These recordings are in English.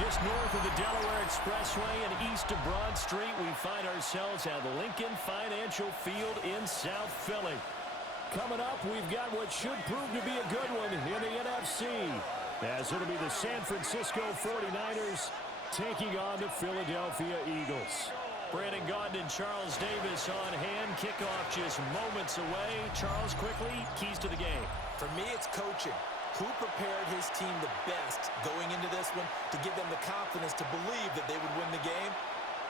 Just north of the Delaware Expressway and east of Broad Street, we find ourselves at Lincoln Financial Field in South Philly. Coming up, we've got what should prove to be a good one in the NFC, as it'll be the San Francisco 49ers taking on the Philadelphia Eagles. Brandon Gaudin and Charles Davis on hand. Kickoff just moments away. Charles, quickly, keys to the game. For me, it's coaching. Who prepared his team the best going into this one to give them the confidence to believe that they would win the game?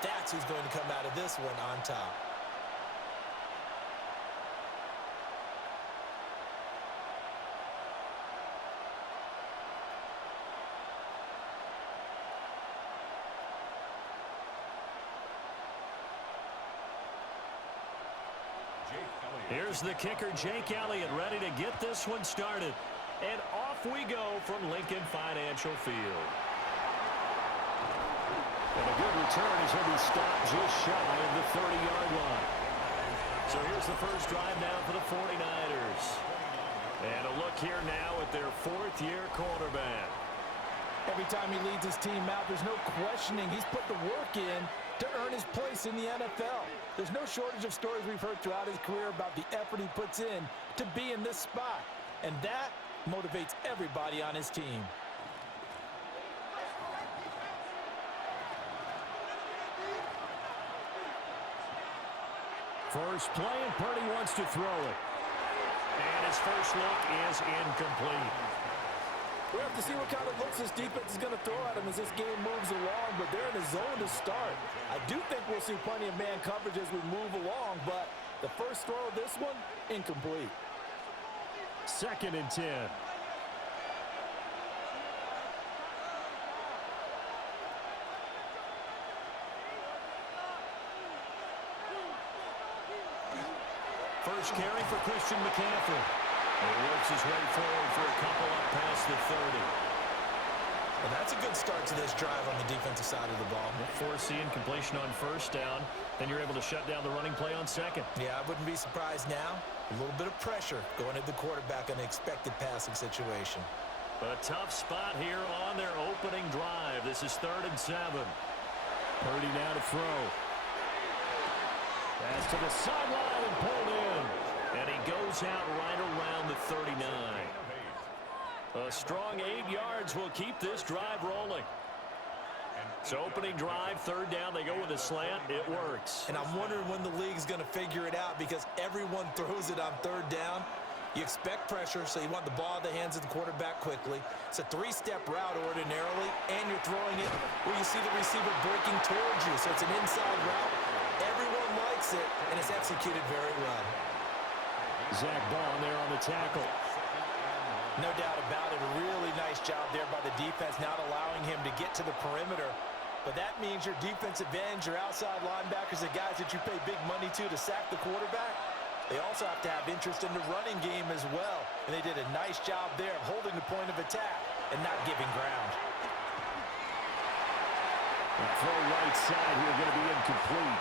That's who's going to come out of this one on top. Here's the kicker, Jake Elliott, ready to get this one started. And off we go from Lincoln Financial Field. And a good return as he'll be stopped just shy of the 30-yard line. So here's the first drive now for the 49ers. And a look here now at their fourth-year quarterback. Every time he leads his team out, there's no questioning. He's put the work in to earn his place in the NFL. There's no shortage of stories we've heard throughout his career about the effort he puts in to be in this spot. And that motivates everybody on his team. First play, and Purdy wants to throw it. And his first look is incomplete. We'll have to see what kind of looks this defense is going to throw at him as this game moves along, but they're in a zone to start. I do think we'll see plenty of man coverage as we move along, but the first throw of this one, incomplete. 2nd and 10. First carry for Christian McCaffrey. He works his way forward for a couple up past the 30. Well, that's a good start to this drive on the defensive side of the ball. Foreseeing completion on first down. Then you're able to shut down the running play on second. Yeah, I wouldn't be surprised now. A little bit of pressure going at the quarterback in an expected passing situation. A tough spot here on their opening drive. This is 3rd and 7. Purdy now to throw. Pass to the sideline and pulled in. And he goes out right around the 39. A strong 8 yards will keep this drive rolling. So opening drive, 3rd down, they go with a slant. It works. And I'm wondering when the league's going to figure it out because everyone throws it on 3rd down. You expect pressure, so you want the ball in the hands of the quarterback quickly. It's a 3-step route ordinarily, and you're throwing it where you see the receiver breaking towards you. So it's an inside route. Everyone likes it, and it's executed very well. Zach Ball there on the tackle. No doubt about it. A really nice job there by the defense, not allowing him to get to the perimeter. But that means your defensive ends, your outside linebackers, the guys that you pay big money to sack the quarterback, they also have to have interest in the running game as well. And they did a nice job there of holding the point of attack and not giving ground. The throw right side here going to be incomplete.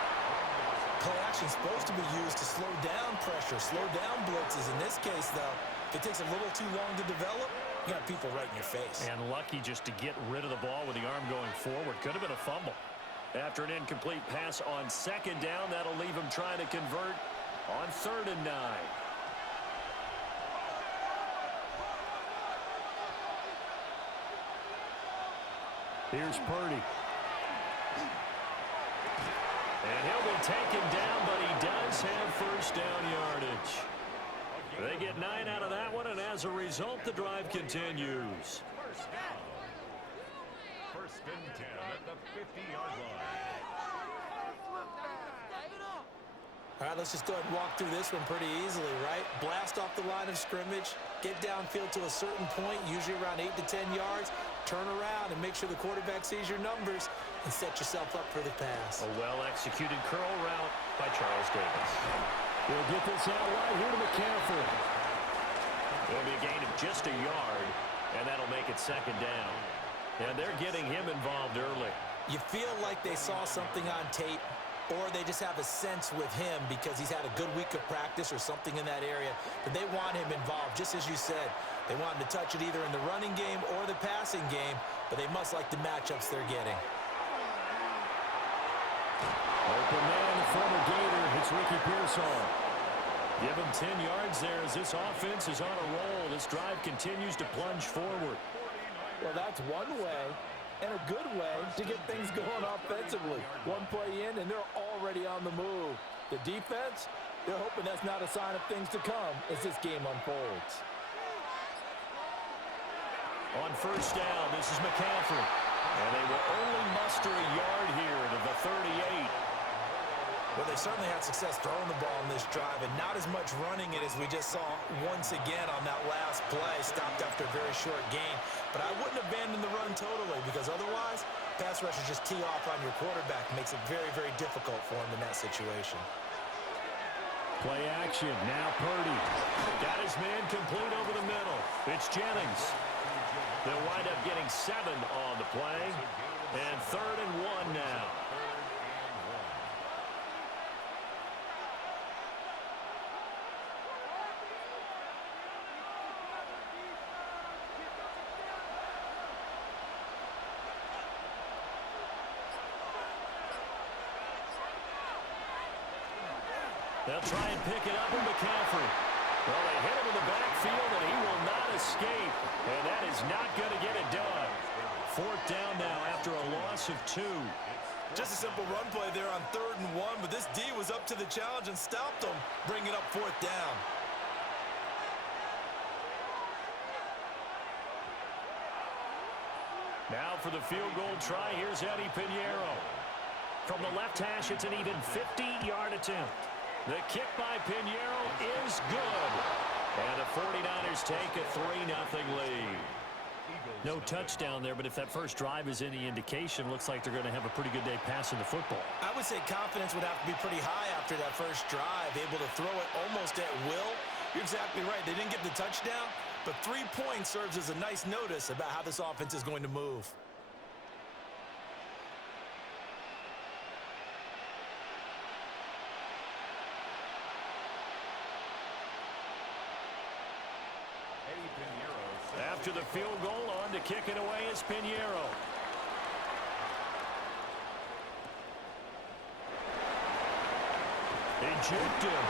Play action is supposed to be used to slow down pressure, slow down blitzes. In this case, though, if it takes a little too long to develop, you got people right in your face. And lucky just to get rid of the ball with the arm going forward. Could have been a fumble. After an incomplete pass on 2nd down, that'll leave him trying to convert on 3rd and 9. Here's Purdy. And he'll be taken down, but he does have first down yardage. They get 9 out of that one, and as a result, the drive continues. First down. 1st and 10 at the 50-yard line. All right, let's just go ahead and walk through this one pretty easily, right? Blast off the line of scrimmage, get downfield to a certain point, usually around 8 to 10 yards, turn around and make sure the quarterback sees your numbers and set yourself up for the pass. A well-executed curl route by Charles Davis. We'll get this out right here to McCaffrey. It'll be a gain of just a yard, and that'll make it 2nd down. And they're getting him involved early. You feel like they saw something on tape, or they just have a sense with him because he's had a good week of practice or something in that area, but they want him involved, just as you said. They want him to touch it either in the running game or the passing game, but they must like the matchups they're getting. Open man, the former Gator, hits Ricky Pearsall. Give him 10 yards there as this offense is on a roll. This drive continues to plunge forward. Well, that's one way and a good way to get things going offensively. One play in, and they're already on the move. The defense, they're hoping that's not a sign of things to come as this game unfolds. On first down, this is McCaffrey. And they will only muster a yard here to the 38. Well, they certainly had success throwing the ball in this drive, and not as much running it as we just saw once again on that last play. Stopped after a very short gain. But I wouldn't abandon the run totally, because otherwise, pass rushers just tee off on your quarterback. Makes it very, very difficult for him in that situation. Play action. Now Purdy. Got his man complete over the middle. It's Jennings. They'll wind up getting 7 on the play. And 3rd and 1 now. They'll try and pick it up with McCaffrey. Well, they hit him in the backfield, and he will not escape. And that is not going to get it done. 4th down now after a loss of 2. Just a simple run play there on 3rd and 1, but this D was up to the challenge and stopped them, bringing up 4th down. Now for the field goal try, here's Eddie Pinheiro. From the left hash, it's an even 50-yard attempt. The kick by Pinheiro is good. And the 49ers take a 3-0 lead. No touchdown there, but if that first drive is any indication, looks like they're going to have a pretty good day passing the football. I would say confidence would have to be pretty high after that first drive, able to throw it almost at will. You're exactly right. They didn't get the touchdown, but 3 points serves as a nice notice about how this offense is going to move. After the field goal, on to kick it away is Pinheiro. Ejected.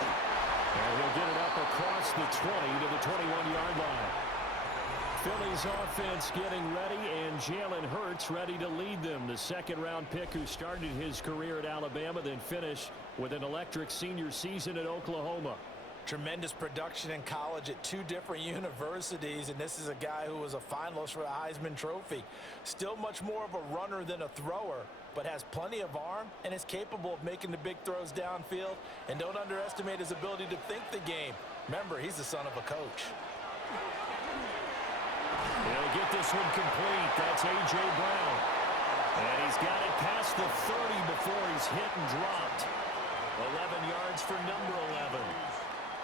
And he'll get it up across the 20 to the 21-yard line. Philly's offense getting ready, and Jalen Hurts ready to lead them. The second-round pick who started his career at Alabama, then finished with an electric senior season at Oklahoma. Tremendous production in college at 2 different universities, and this is a guy who was a finalist for the Heisman Trophy. Still much more of a runner than a thrower, but has plenty of arm and is capable of making the big throws downfield. And don't underestimate his ability to think the game. Remember, he's the son of a coach. He'll get this one complete. That's A.J. Brown. And he's got it past the 30 before he's hit and dropped. 11 yards for number 11.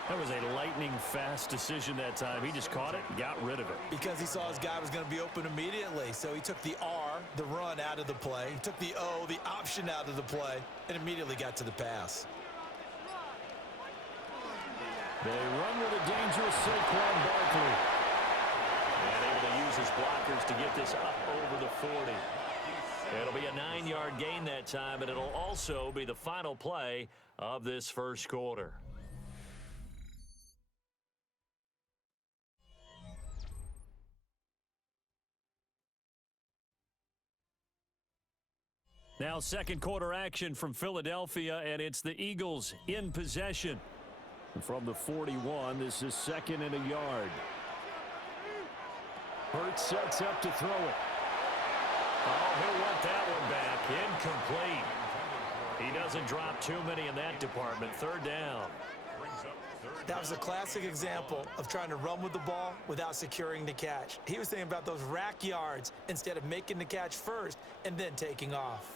That was a lightning-fast decision that time. He just caught it and got rid of it. Because he saw his guy was going to be open immediately. So he took the R, the run, out of the play. He took the O, the option, out of the play, and immediately got to the pass. They run with a dangerous Saquon Barkley. And able to use his blockers to get this up over the 40. It'll be a 9-yard gain that time, and it'll also be the final play of this first quarter. Now second quarter action from Philadelphia, and it's the Eagles in possession. From the 41, this is 2nd and a yard. Hurts sets up to throw it. Oh, he'll want that one back. Incomplete. He doesn't drop too many in that department. 3rd down. That was a classic example of trying to run with the ball without securing the catch. He was thinking about those rack yards instead of making the catch first and then taking off.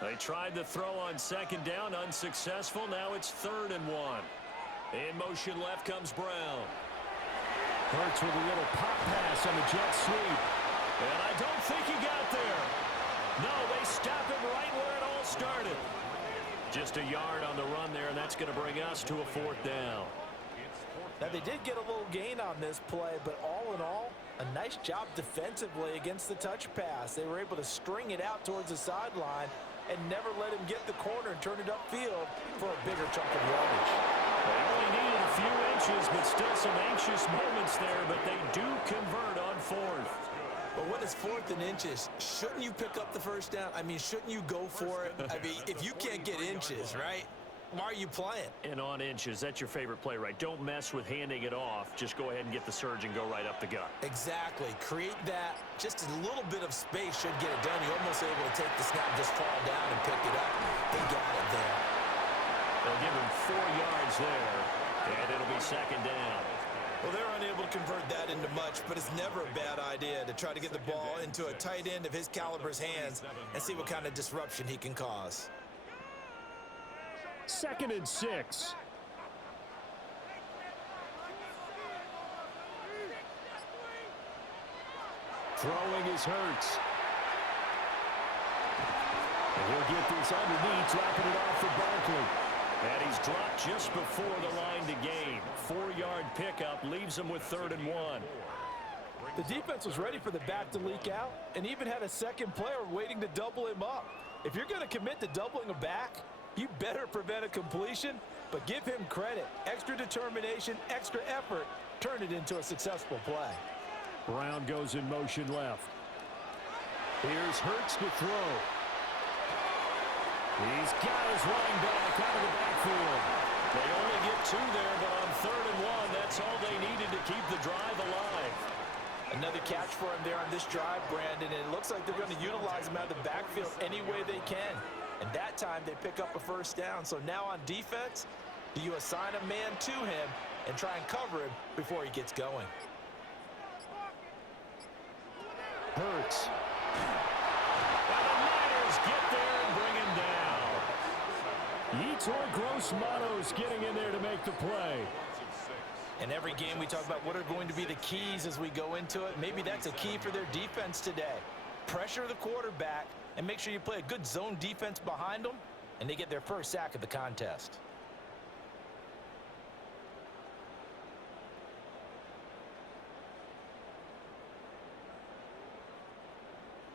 They tried the throw on 2nd down, unsuccessful. Now it's 3rd and 1. In motion left comes Brown. Hurts with a little pop pass on the jet sweep. And I don't think he got there. No, they stop him right where it all started. Just a yard on the run there, and that's going to bring us to a 4th down. Now, they did get a little gain on this play, but all in all, a nice job defensively against the touch pass. They were able to string it out towards the sideline and never let him get the corner and turn it upfield for a bigger chunk of yardage. They only needed a few inches, but still some anxious moments there, but they do convert on fourth. But when it's 4th and inches, shouldn't you pick up the first down? I mean, shouldn't you go for it? I mean, if you can't get inches, right, why are you playing? And on inches, that's your favorite play, right? Don't mess with handing it off. Just go ahead and get the surge and go right up the gut. Exactly. Create that. Just a little bit of space should get it done. You're almost able to take the snap, just fall down and pick it up. They got it there. They'll give him 4 yards there, and it'll be second down. Well, they're unable to convert that into much, but it's never a bad idea to try to get the ball into a tight end of his caliber's hands and see what kind of disruption he can cause. 2nd and 6. Throwing is Hurts. And he'll get this underneath, dropping it off for Barkley. And he's dropped just before the line to gain. 4-yard pickup leaves him with 3rd and 1. The defense was ready for the back to leak out and even had a second player waiting to double him up. If you're going to commit to doubling a back, you better prevent a completion, but give him credit. Extra determination, extra effort, turn it into a successful play. Brown goes in motion left. Here's Hurts to throw. He's got his running back out of the backfield. They only get 2 there, but on 3rd and 1, that's all they needed to keep the drive alive. Another catch for him there on this drive, Brandon, and it looks like they're going to utilize him out of the backfield any way they can. And that time they pick up a first down. So now on defense, do you assign a man to him and try and cover him before he gets going? Hurts. And the Niners get there and bring him down. Yetur Gross-Matos getting in there to make the play. In every game we talk about what are going to be the keys as we go into it. Maybe that's a key for their defense today. Pressure the quarterback and make sure you play a good zone defense behind them, and they get their first sack of the contest.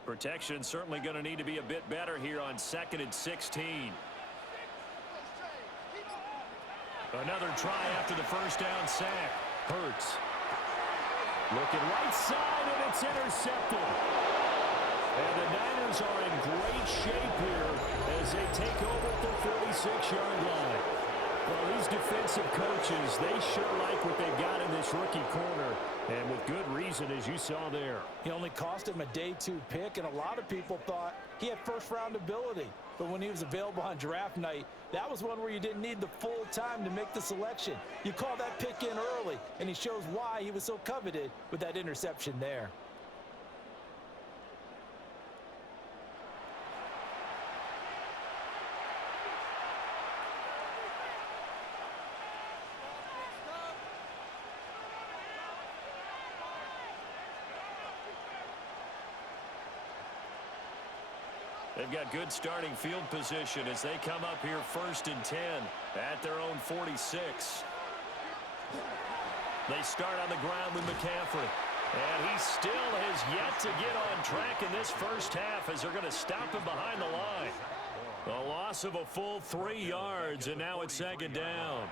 Protection certainly going to need to be a bit better here on 2nd and 16. Another try after the first down sack. Hurts. Looking right side, and it's intercepted. And the Niners are in great shape here as they take over at the 46-yard line. Well, these defensive coaches, they sure like what they've got in this rookie corner, and with good reason, as you saw there. He only cost him a day 2 pick, and a lot of people thought he had first-round ability. But when he was available on draft night, that was one where you didn't need the full time to make the selection. You call that pick in early, and he shows why he was so coveted with that interception there. They've got good starting field position as they come up here 1st and 10 at their own 46. They start on the ground with McCaffrey. And he still has yet to get on track in this first half as they're going to stop him behind the line. A loss of a full 3 yards, and now it's 2nd down.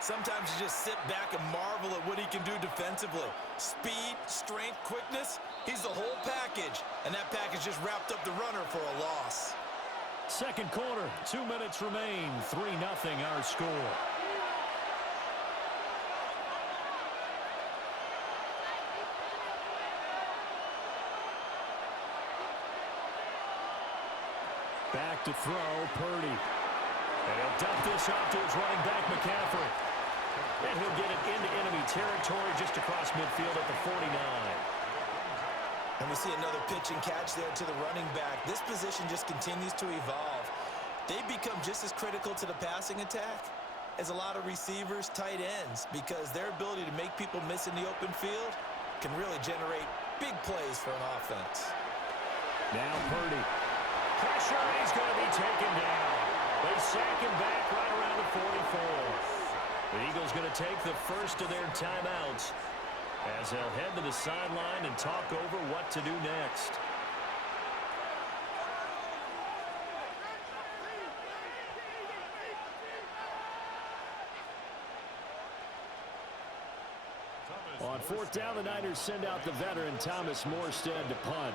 Sometimes you just sit back and marvel at what he can do defensively. Speed, strength, quickness, he's the whole package. And that package just wrapped up the runner for a loss. Second quarter, 2 minutes remain, 3-0 our score. Back to throw, Purdy. And he'll dump this off to his running back, McCaffrey. And he'll get it into enemy territory just across midfield at the 49. And we see another pitch and catch there to the running back. This position just continues to evolve. They become just as critical to the passing attack as a lot of receivers, tight ends, because their ability to make people miss in the open field can really generate big plays for an offense. Now Purdy. Pressure, he's going to be taken down. They sack him back right around the 44. The Eagles going to take the first of their timeouts as they'll head to the sideline and talk over what to do next. On fourth down, the Niners send out the veteran Thomas Morstead to punt.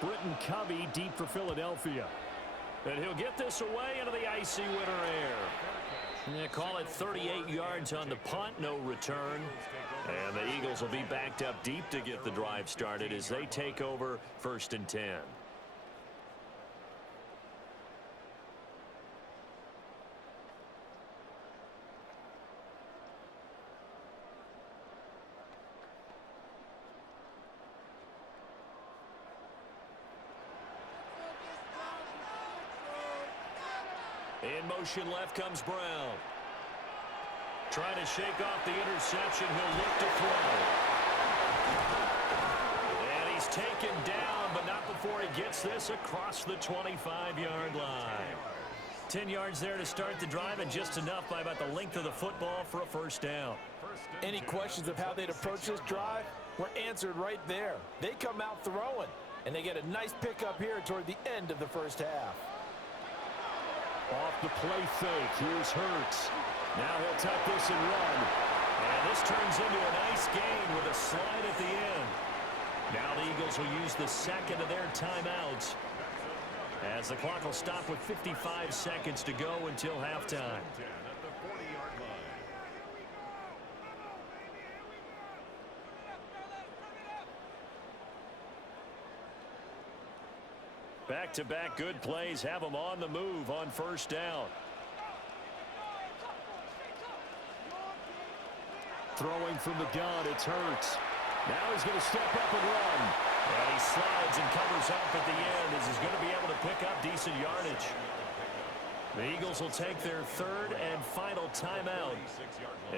Britton Covey deep for Philadelphia. And he'll get this away into the icy winter air. They call it 38 yards on the punt, no return. And the Eagles will be backed up deep to get the drive started as they take over 1st and 10. In motion left comes Brown. Trying to shake off the interception. He'll look to throw. And he's taken down, but not before he gets this across the 25-yard line. 10 yards there to start the drive, and just enough by about the length of the football for a first down. Any questions of how they'd approach this drive were answered right there. They come out throwing, and they get a nice pickup here toward the end of the first half. Off the play fake, here's Hurts. Now he'll tuck this and run. And this turns into a nice gain with a slide at the end. Now the Eagles will use the second of their timeouts as the clock will stop with 55 seconds to go until halftime. Back-to-back good plays have them on the move on first down. Throwing from the gun, it's Hurts. Now he's going to step up and run. And he slides and covers up at the end as he's going to be able to pick up decent yardage. The Eagles will take their third and final timeout.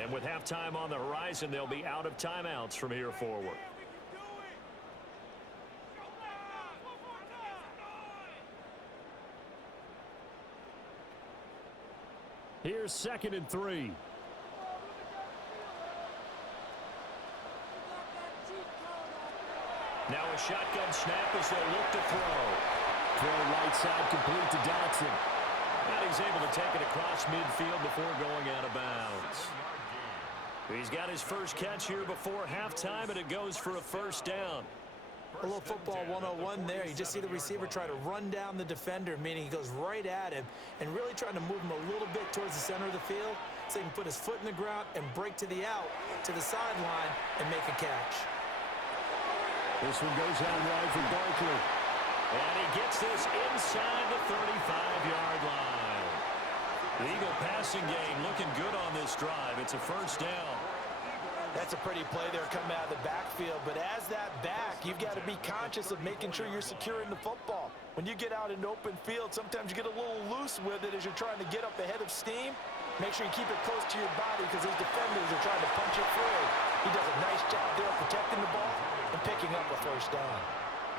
And with halftime on the horizon, they'll be out of timeouts from here forward. Here's 2nd and 3. Now a shotgun snap as they'll look to throw. Throw right side complete to Dotson. And he's able to take it across midfield before going out of bounds. He's got his first catch here before halftime, and it goes for a first down. A little football 101 there. You just see the receiver try to run down the defender, meaning he goes right at him and really trying to move him a little bit towards the center of the field so he can put his foot in the ground and break to the out, to the sideline, and make a catch. This one goes out wide for Barkley. And he gets this inside the 35-yard line. The Eagle passing game looking good on this drive. It's a first down. That's a pretty play there coming out of the backfield, but as that back, you've got to be conscious of making sure you're securing the football. When you get out in open field, sometimes you get a little loose with it as you're trying to get up ahead of steam. Make sure you keep it close to your body because those defenders are trying to punch it free. He does a nice job there protecting the ball and picking up a first down.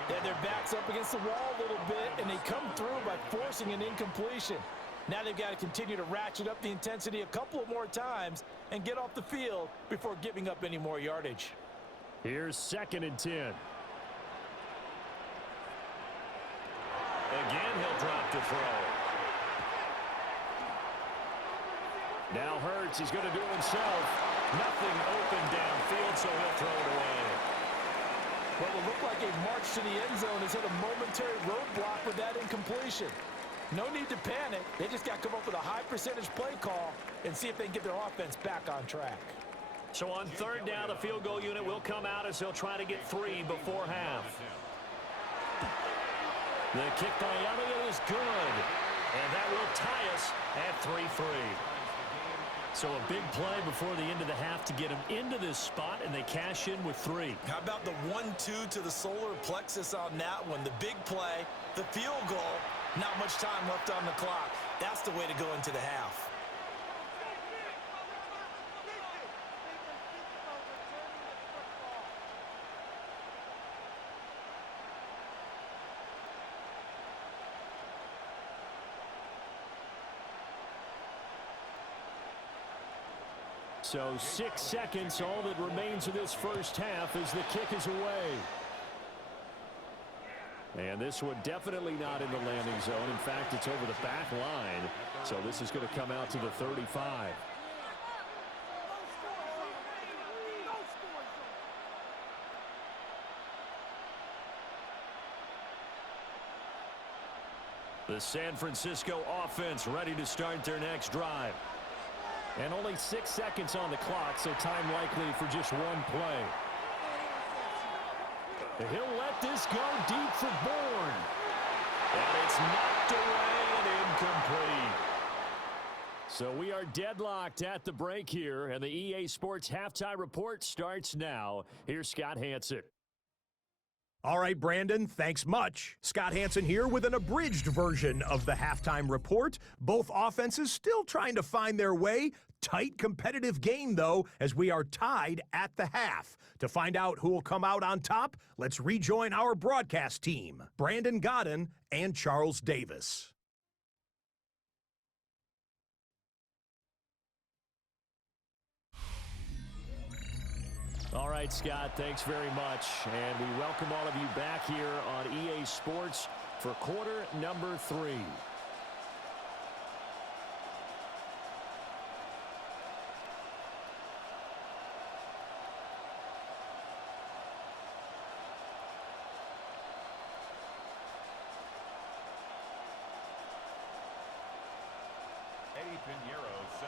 They had their backs up against the wall a little bit, and they come through by forcing an incompletion. Now they've got to continue to ratchet up the intensity a couple of more times and get off the field before giving up any more yardage. Here's 2nd and 10. Again, he'll drop to throw. Now Hurts, he's going to do it himself. Nothing open downfield, so he'll throw it away. What will look like a march to the end zone has hit a momentary roadblock with that incompletion. No need to panic. They just got to come up with a high percentage play call and see if they can get their offense back on track. So on third down, the field goal unit will come out as they'll try to get 3 before half. The kick by Elliott is good. And that will tie us at 3-3. So a big play before the end of the half to get them into this spot, and they cash in with 3. How about the 1-2 to the solar plexus on that one? The big play, the field goal, not much time left on the clock. That's the way to go into the half. So 6 seconds, all that remains of this first half as the kick is away. And this one definitely not in the landing zone. In fact, it's over the back line. So this is going to come out to the 35. The San Francisco offense ready to start their next drive. And only 6 seconds on the clock, so time likely for just one play. He'll let this go deep for Bourne. And it's knocked away and incomplete. So we are deadlocked at the break here, and the EA Sports Halftime Report starts now. Here's Scott Hansen. All right, Brandon, thanks much. Scott Hansen here with an abridged version of the halftime report. Both offenses still trying to find their way. Tight competitive game, though, as we are tied at the half. To find out who will come out on top, let's rejoin our broadcast team, Brandon Godden and Charles Davis. All right, Scott, thanks very much. And we welcome all of you back here on EA Sports for quarter number 3.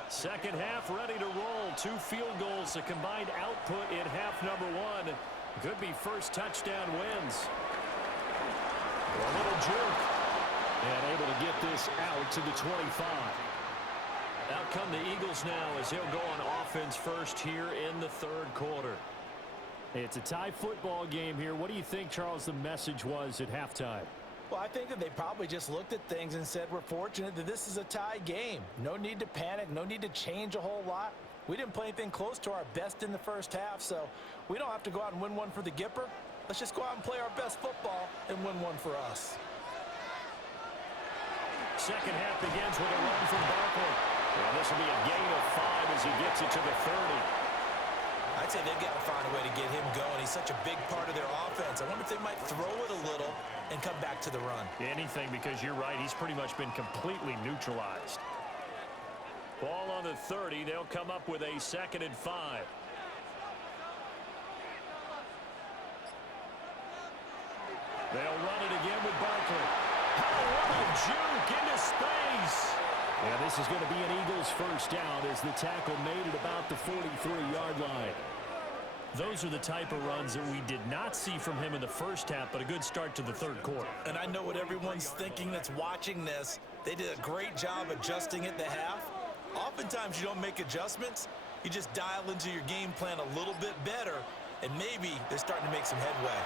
Second half ready to roll. 2 field goals, a combined output in half number 1. Could be first touchdown wins. A little jerk. And able to get this out to the 25. Out come the Eagles now as they'll go on offense first here in the third quarter. It's a tie football game here. What do you think, Charles, the message was at halftime? Well, I think that they probably just looked at things and said, we're fortunate that this is a tie game. No need to panic, no need to change a whole lot. We didn't play anything close to our best in the first half, so we don't have to go out and win one for the Gipper. Let's just go out and play our best football and win one for us. Second half begins with a run from Barkley. Well, this will be a gain of 5 as he gets it to the 30. I'd say they've got to find a way to get him going. He's such a big part of their offense. I wonder if they might throw it a little and come back to the run. Anything, because you're right. He's pretty much been completely neutralized. Ball on the 30. They'll come up with a 2nd and 5. They'll run it again with Barkley. Oh, what a juke into space. And this is going to be an Eagles first down as the tackle made it about the 43-yard line. Those are the type of runs that we did not see from him in the first half, but a good start to the third quarter. And I know what everyone's thinking that's watching this. They did a great job adjusting at the half. Oftentimes you don't make adjustments. You just dial into your game plan a little bit better, and maybe they're starting to make some headway.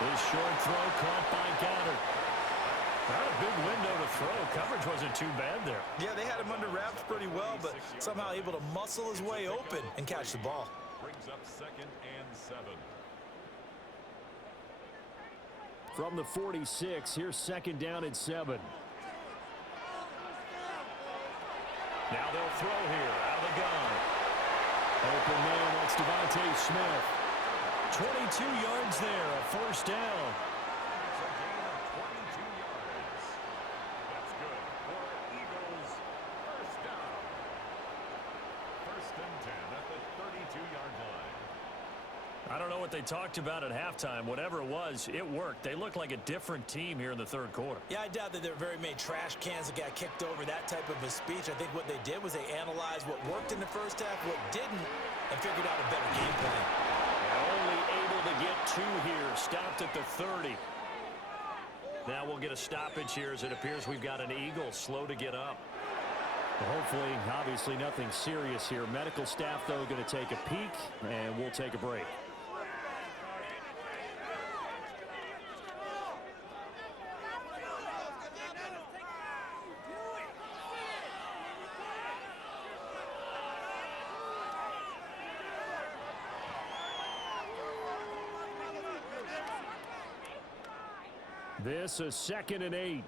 This short throw caught by Goddard. Not a big window to throw. Coverage wasn't too bad there. Yeah, they had him under wraps pretty well, but somehow able to muscle his way open and catch the ball. Brings up 2nd and 7. From the 46, here's 2nd down and 7. Now they'll throw here out of the gun. Open man, that's Devontae Smith. 22 yards there, a first down. That's a gain of 22 yards. That's good for Eagles. First down. 1st and 10 at the 32-yard line. I don't know what they talked about at halftime. Whatever it was, it worked. They looked like a different team here in the third quarter. Yeah, I doubt that there were very many trash cans that got kicked over, that type of a speech. I think what they did was they analyzed what worked in the first half, what didn't, and figured out a better game plan. Only able to get 2 here. Stopped at the 30. Now we'll get a stoppage here as it appears we've got an Eagle slow to get up. Hopefully, obviously nothing serious here. Medical staff, though, going to take a peek, and we'll take a break. This is 2nd and 8.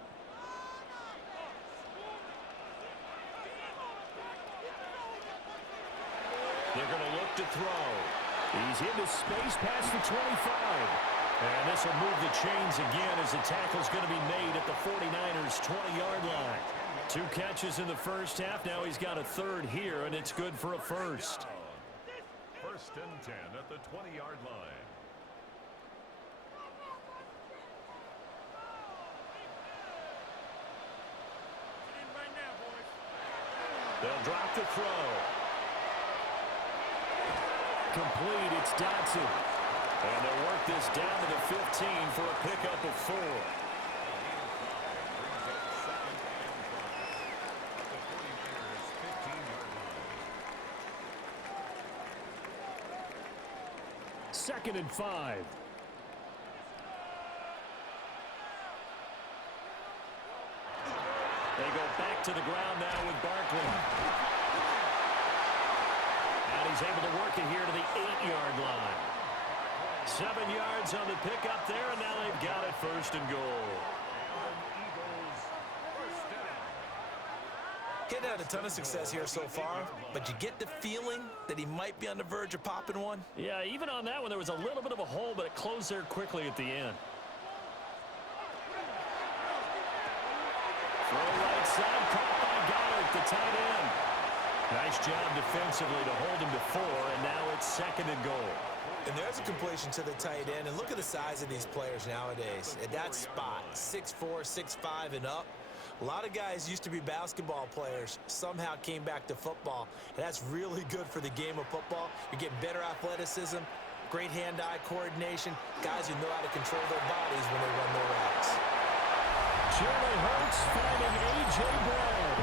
throw. He's into space past the 25. And this will move the chains again as the tackle's going to be made at the 49ers' 20-yard line. 2 catches in the first half. Now he's got a third here, and it's good for a first. First and 10 at the 20-yard line. They'll drop the throw. Complete, it's Dotson. And they'll work this down to the 15 for a pickup of 4. Second and 5. They go back to the ground now with Barkley. And he's able to work it here to the 8-yard line. 7 yards on the pickup there, and now they've got it first and goal. Getting had a ton of success here so far, but you get the feeling that he might be on the verge of popping one. Yeah, even on that one, there was a little bit of a hole, but it closed there quickly at the end. Throw right side, caught by Goddard, the tight end. Nice job defensively to hold him to 4, and now it's second and goal. And there's a completion to the tight end, and look at the size of these players nowadays. At that spot, 6'4", 6'5", and up. A lot of guys used to be basketball players, somehow came back to football, and that's really good for the game of football. You're getting better athleticism, great hand-eye coordination, guys who know how to control their bodies when they run their routes. Jalen Hurts finding A.J. Brown.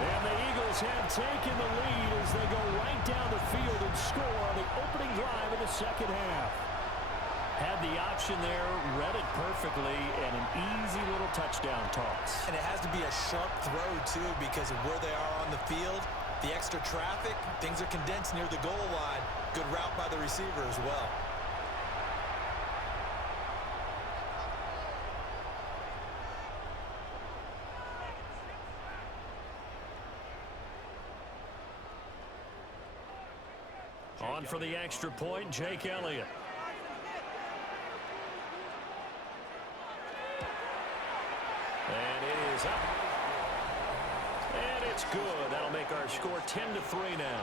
And the Eagles have taken the lead as they go right down the field and score on the opening drive of the second half. Had the option there, read it perfectly, and an easy little touchdown toss. And it has to be a sharp throw, too, because of where they are on the field. The extra traffic, things are condensed near the goal line. Good route by the receiver as well. On for the extra point, Jake Elliott. And it is up. And it's good. That'll make our score 10-3 now.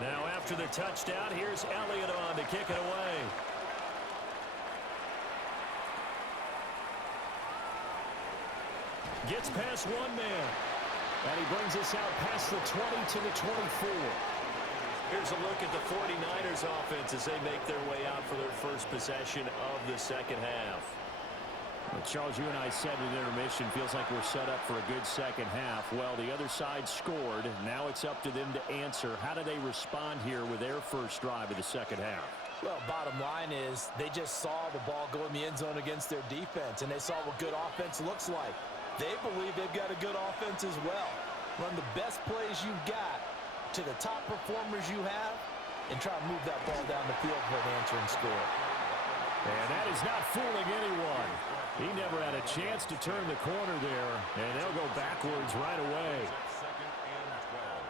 Now after the touchdown, here's Elliott on to kick it away. Gets past one man. And he brings us out past the 20 to the 24. Here's a look at the 49ers offense as they make their way out for their first possession of the second half. Well, Charles, you and I said at intermission, feels like we're set up for a good second half. Well, the other side scored. Now it's up to them to answer. How do they respond here with their first drive of the second half? Well, bottom line is they just saw the ball go in the end zone against their defense, and they saw what good offense looks like. They believe they've got a good offense as well. Run the best plays you've got to the top performers you have and try to move that ball down the field for an answering score. And that is not fooling anyone. He never had a chance to turn the corner there, and they'll go backwards right away.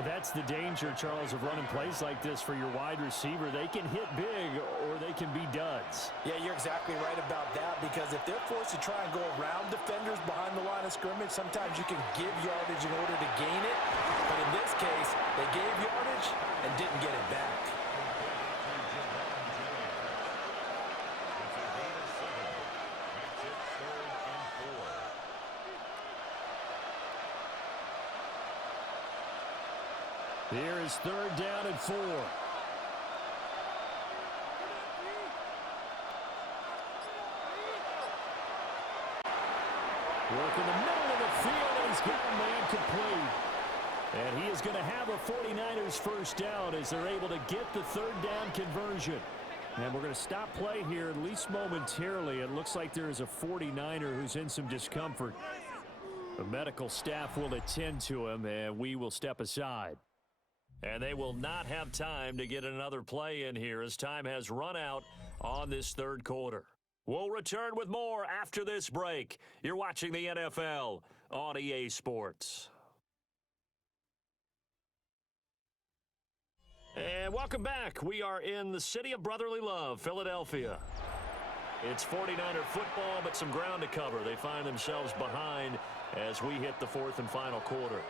That's the danger, Charles, of running plays like this for your wide receiver. They can hit big or they can be duds. Yeah, you're exactly right about that, because if they're forced to try and go around defenders behind the line of scrimmage, sometimes you can give yardage in order to gain it. But in this case, they gave yardage and didn't get it back. Here is third down and 4. Work in the middle of the field, and he's got a man complete. And he is going to have a 49ers first down as they're able to get the third down conversion. And we're going to stop play here, at least momentarily. It looks like there is a 49er who's in some discomfort. The medical staff will attend to him, and we will step aside. And they will not have time to get another play in here as time has run out on this third quarter. We'll return with more after this break. You're watching the NFL on EA Sports. And welcome back. We are in the city of brotherly love, Philadelphia. It's 49er football, but some ground to cover. They find themselves behind as we hit the fourth and final quarter.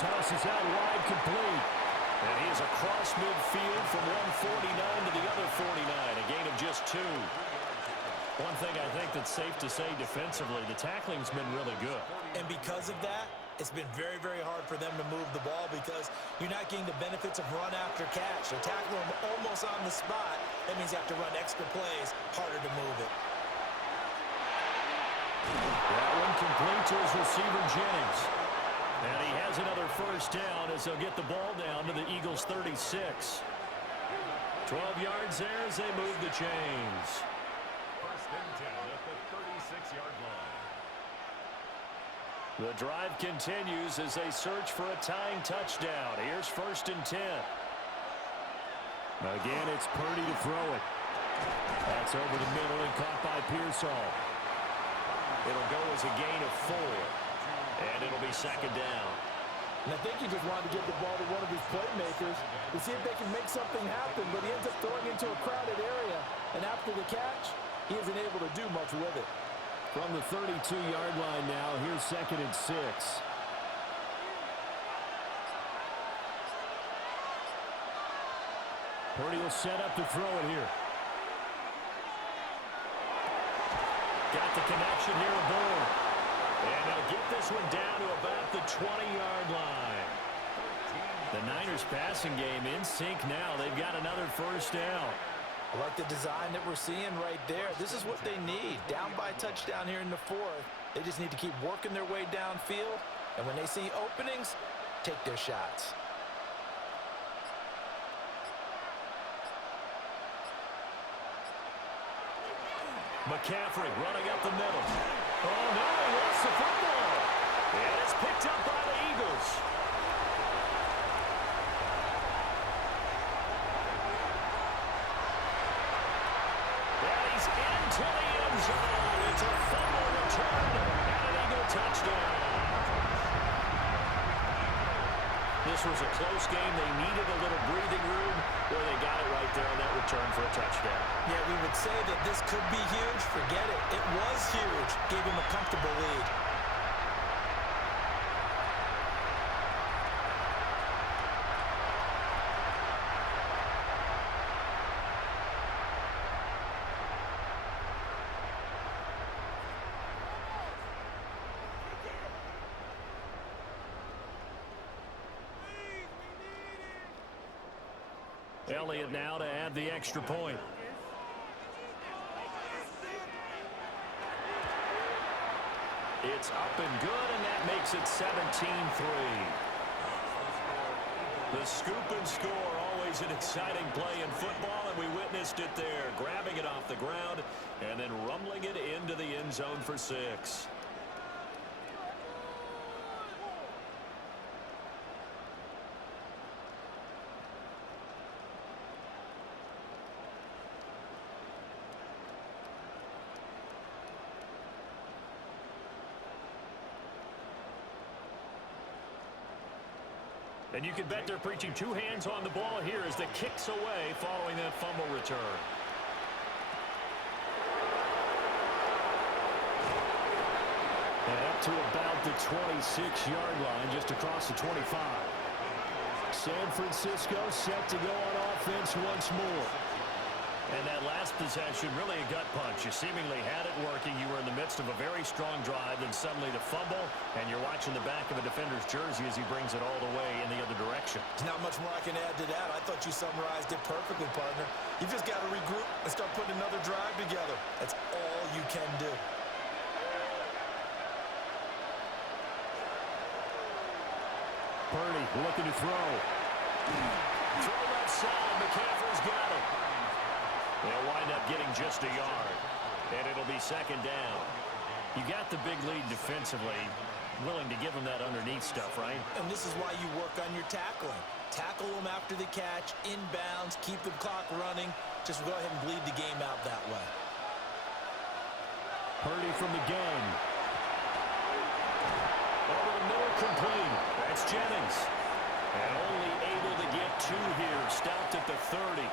Tosses out wide, complete. And he is across midfield from 149 to the other 49, a gain of just 2. One thing I think that's safe to say defensively, the tackling's been really good. And because of that, it's been very, very hard for them to move the ball because you're not getting the benefits of run after catch. They're tackling them almost on the spot. That means you have to run extra plays, harder to move it. That one complete to his receiver, Jennings. And he has another first down as they'll get the ball down to the Eagles' 36. 12 yards there as they move the chains. First and 10 at the 36-yard line. The drive continues as they search for a tying touchdown. Here's first and 10. Again, it's Purdy to throw it. That's over the middle and caught by Pearsall. It'll go as a gain of 4. And it'll be second down. And I think he just wanted to give the ball to one of his playmakers to see if they can make something happen, but he ends up throwing into a crowded area. And after the catch, he isn't able to do much with it. From the 32-yard line now, here's second and 6. Purdy will set up to throw it here. Got the connection here aboard. And they'll get this one down to about the 20-yard line. The Niners passing game in sync now. They've got another first down. I like the design that we're seeing right there. This is what they need. Down by a touchdown here in the fourth. They just need to keep working their way downfield. And when they see openings, take their shots. McCaffrey running up the middle. Oh, no, he lost the football. And it's picked up by the Eagles. And he's into the end zone. It's a fumble return and an Eagle touchdown. This was a close game. They needed a little breathing room where they got it right there on that return for a touchdown. Yeah, we would say that this could be huge. Forget it. It was huge. Gave him a comfortable lead. Elliott now to add the extra point. It's up and good, and that makes it 17-3. The scoop and score, always an exciting play in football, and we witnessed it there, grabbing it off the ground and then rumbling it into the end zone for 6. And you can bet they're preaching 2 hands on the ball here as the kicks away following that fumble return. And up to about the 26-yard line, just across the 25. San Francisco set to go on offense once more. And that last possession, really a gut punch. You seemingly had it working. You were in the midst of a very strong drive, then suddenly the fumble, and you're watching the back of a defender's jersey as he brings it all the way in the other direction. There's not much more I can add to that. I thought you summarized it perfectly, partner. You've just got to regroup and start putting another drive together. That's all you can do. Purdy looking to throw. Throw left side. McCaffrey's got it. They'll wind up getting just a yard. And it'll be second down. You got the big lead defensively. Willing to give them that underneath stuff, right? And this is why you work on your tackling. Tackle them after the catch, inbounds, keep the clock running. Just go ahead and bleed the game out that way. Purdy from the gun. Over the middle, complete. That's Jennings. And only able to get two here. Stopped at the 30.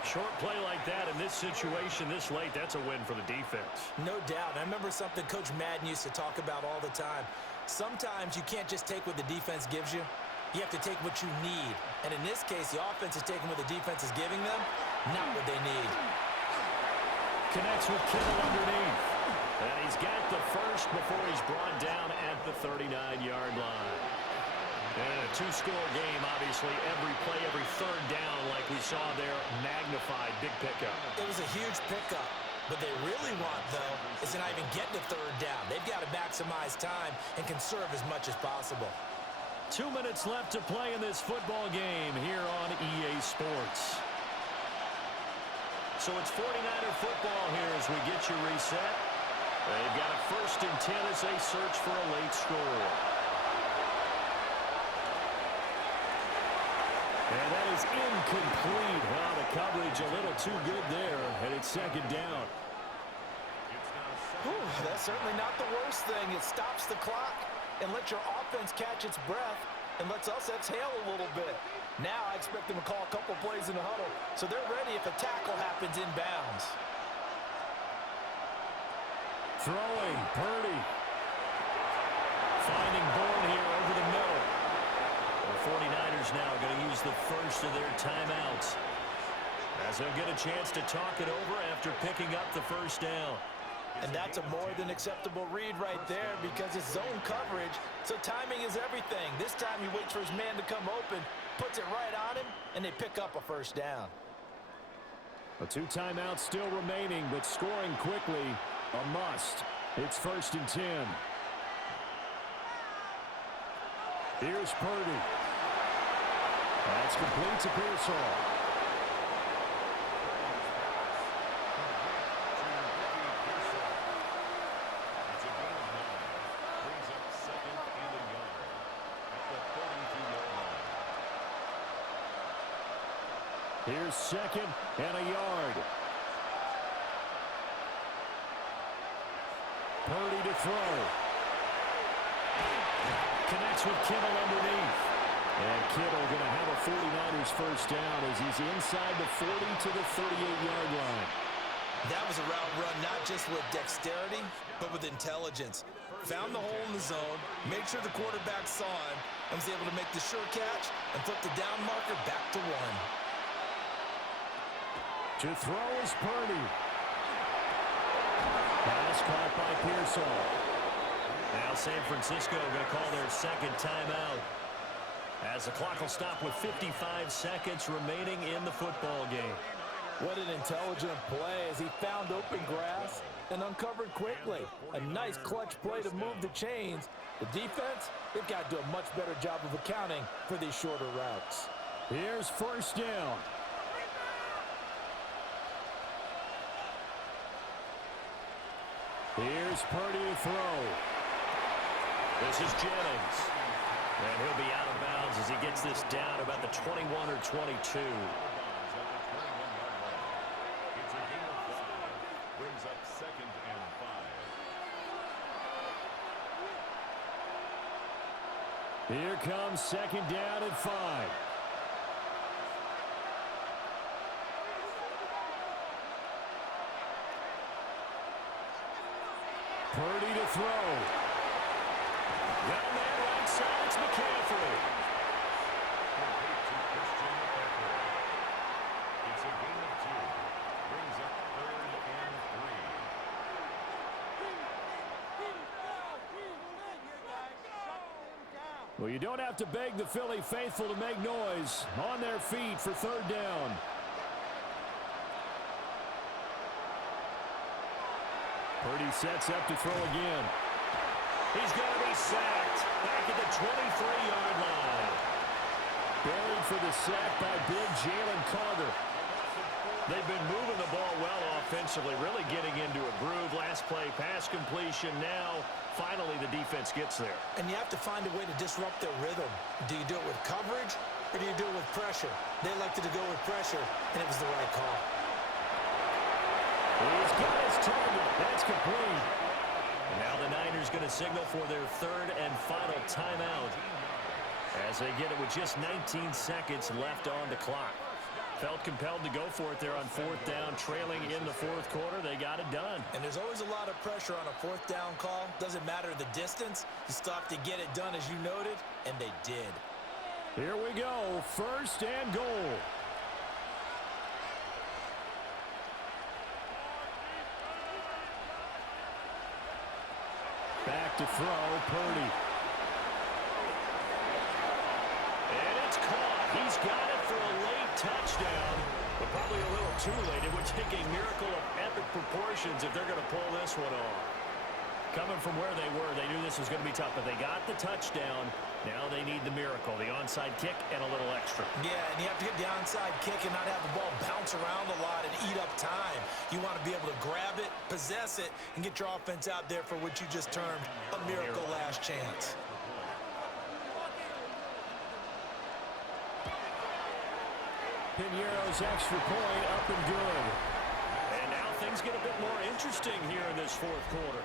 Short play like that in this situation this late, that's a win for the defense. No doubt. I remember something Coach Madden used to talk about all the time. Sometimes you can't just take what the defense gives you. You have to take what you need. And in this case, the offense is taking what the defense is giving them, not what they need. Connects with Kittle underneath. And he's got the first before he's brought down at the 39-yard line. And a two-score game, obviously. Every play, every third down, like we saw there, magnified. Big pickup. It was a huge pickup. What they really want, though, is to not even get to third down. They've got to maximize time and conserve as much as possible. 2 minutes left to play in this football game here on EA Sports. So it's 49er football here as we get you reset. They've got a 1st and 10 as they search for a late score. And that is incomplete. Well, the coverage a little too good there, and it's second down. Whew, that's certainly not the worst thing. It stops the clock and lets your offense catch its breath and lets us exhale a little bit. Now I expect them to call a couple plays in the huddle, so they're ready if a tackle happens inbounds. Throwing, Purdy. Finding Bourne here over the middle. The 49ers now going to use the first of their timeouts, as they'll get a chance to talk it over after picking up the first down. And that's a more than acceptable read right there because it's zone coverage, so timing is everything. This time he waits for his man to come open, puts it right on him, and they pick up a first down. A 2 timeouts still remaining, but scoring quickly, a must. It's 1st and 10. Here's Purdy. That's complete to Pearsall. Here's 2nd and a yard. Purdy to throw. Connects with Kittle underneath. And Kittle going to have a 49ers first down as he's inside the 40 to the 38-yard line. That was a route run not just with dexterity, but with intelligence. Found the hole in the zone, made sure the quarterback saw him, and was able to make the sure catch and flip the down marker back to 1. To throw is Purdy. Pass caught by Pearsall. Now San Francisco going to call their 2nd timeout, as the clock will stop with 55 seconds remaining in the football game. What an intelligent play as he found open grass and uncovered quickly. A nice clutch play to move the chains. The defense, they've got to do a much better job of accounting for these shorter routes. Here's 1st down. Here's Purdy to throw. This is Jennings. And he'll be out of bounds as he gets this down about the 21 or 22. It's a gain of 5. Brings up 2nd and 5. Here comes 2nd down and 5. Purdy to throw. Down there right side, it's McCaffrey. It's a gain of 2. Well, you don't have to beg the Philly faithful to make noise. On their feet for third down. Purdy sets up to throw again. He's going to be sacked back at the 23-yard line. Buried for the sack by big Jalen Carter. They've been moving the ball well offensively, really getting into a groove. Last play, pass completion. Now, finally, the defense gets there. And you have to find a way to disrupt their rhythm. Do you do it with coverage, or do you do it with pressure? They elected to go with pressure, and it was the right call. He's got his target. That's complete. Now the Niners going to signal for their third and final timeout as they get it with just 19 seconds left on the clock. Felt compelled to go for it there on fourth down, trailing in the fourth quarter. They got it done. And there's always a lot of pressure on a fourth down call. Doesn't matter the distance. You still have to get it done, as you noted, and they did. Here we go. First and goal. Back to throw, Purdy. And it's caught. He's got it for a late touchdown, but probably a little too late. It would take a miracle of epic proportions if they're going to pull this one off. Coming from where they were, they knew this was going to be tough, but they got the touchdown. Now they need the miracle, the onside kick and a little extra. Yeah, and you have to get the onside kick and not have the ball bounce around a lot and eat up time. You want to be able to grab it, possess it, and get your offense out there for what you just termed a miracle last chance. Piñeiro's extra point up and good. And now things get a bit more interesting here in this fourth quarter.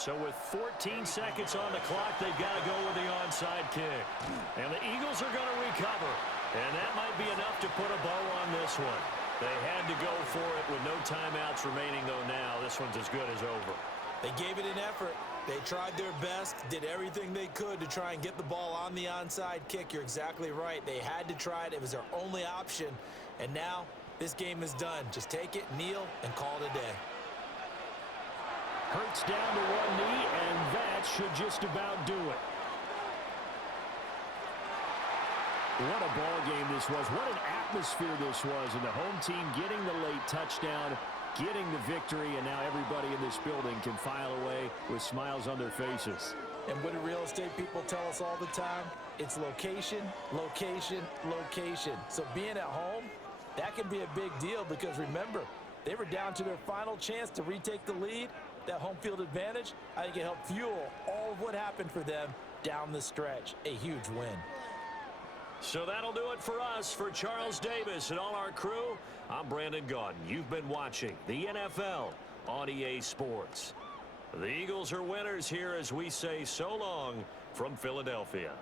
So with 14 seconds on the clock, they've got to go with the onside kick. And the Eagles are going to recover. And that might be enough to put a bow on this one. They had to go for it with no timeouts remaining, though now this one's as good as over. They gave it an effort. They tried their best, did everything they could to try and get the ball on the onside kick. You're exactly right. They had to try it. It was their only option. And now this game is done. Just take it, kneel, and call it a day. Hurts down to one knee, and that should just about do it. What a ball game this was. What an atmosphere this was. And the home team getting the late touchdown, getting the victory, and now everybody in this building can file away with smiles on their faces. And what do real estate people tell us all the time? It's location, location, location. So being at home, that can be a big deal because remember, they were down to their final chance to retake the lead. That home field advantage, I think it helped fuel all of what happened for them down the stretch. A huge win. So that'll do it for us. For Charles Davis and all our crew, I'm Brandon Gaudin. You've been watching the NFL on EA Sports. The Eagles are winners here as we say so long from Philadelphia.